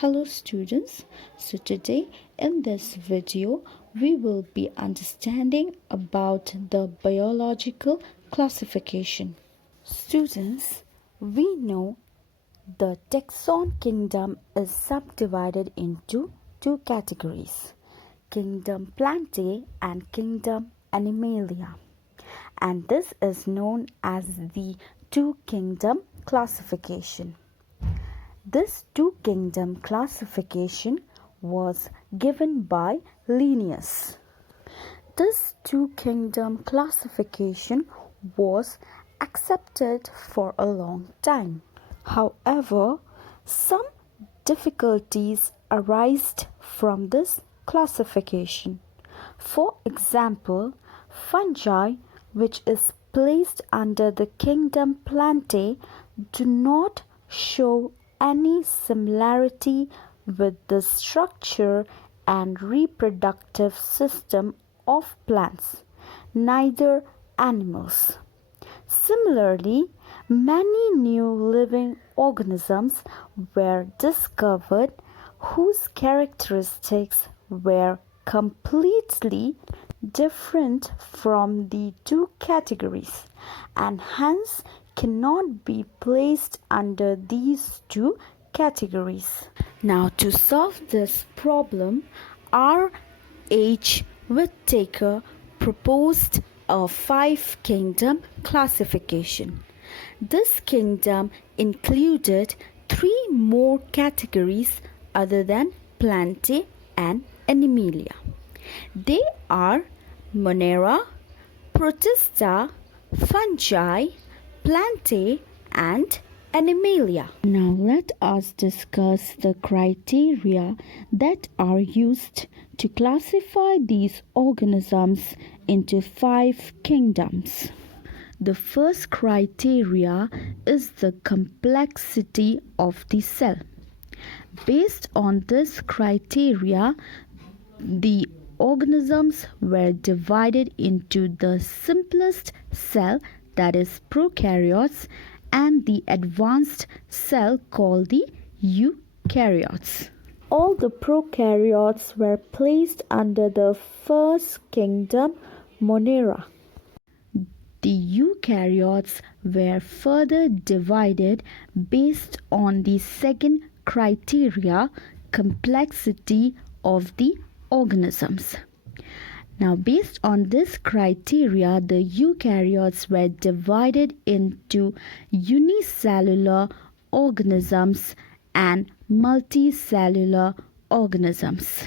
Hello students, so today in this video we will be understanding about the biological classification. Students, we know the taxon kingdom is subdivided into two categories, kingdom Plantae and kingdom Animalia, and this is known as the two kingdom classification. This two-kingdom classification was given by Linnaeus. This two-kingdom classification was accepted for a long time. However, some difficulties arise from this classification. For example, fungi, which is placed under the kingdom Plantae, do not show any similarity with the structure and reproductive system of plants, neither animals. Similarly, many new living organisms were discovered whose characteristics were completely different from the two categories and hence cannot be placed under these two categories. Now, to solve this problem, R.H. Whittaker proposed a five-kingdom classification. This kingdom included three more categories other than Plantae and Animalia. They are Monera, Protista, Fungi, Plantae and Animalia. Now let us discuss the criteria that are used to classify these organisms into five kingdoms. The first criteria is the complexity of the cell. Based on this criteria, the organisms were divided into the simplest cell, that is prokaryotes, and the advanced cell called the eukaryotes. All the prokaryotes were placed under the first kingdom, Monera. The eukaryotes were further divided based on the second criteria, complexity of the organisms. Now, based on this criteria, the eukaryotes were divided into unicellular organisms and multicellular organisms.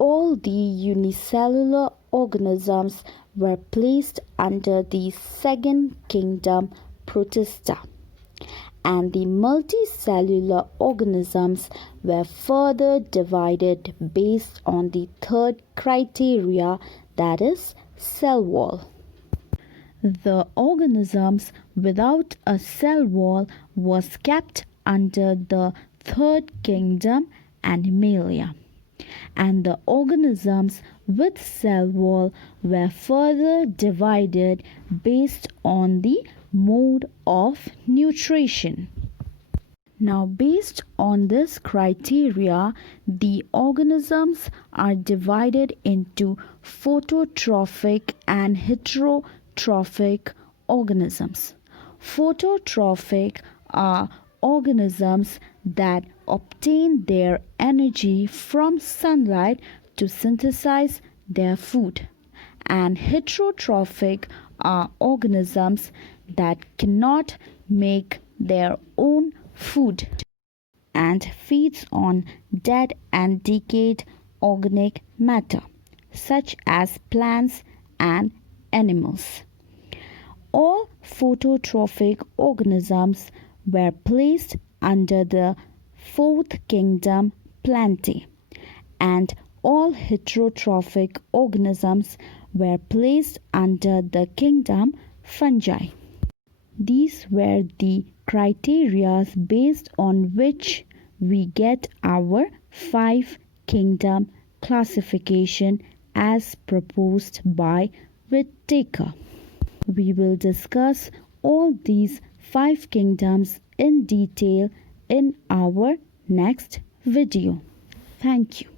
All the unicellular organisms were placed under the second kingdom, Protista, and the multicellular organisms were further divided based on the third criteria, that is cell wall. The organisms without a cell wall was kept under the third kingdom, Animalia, and the organisms with cell wall were further divided based on the mode of nutrition. Now, based on this criteria, the organisms are divided into phototrophic and heterotrophic organisms. Phototrophic are organisms that obtain their energy from sunlight to synthesize their food, and heterotrophic are organisms that cannot make their own food and feeds on dead and decayed organic matter such as plants and animals. All phototrophic organisms were placed under the fourth kingdom, Plantae, and all heterotrophic organisms were placed under the kingdom, Fungi. These were the criteria based on which we get our five kingdom classification as proposed by Whittaker. We will discuss all these five kingdoms in detail in our next video. Thank you.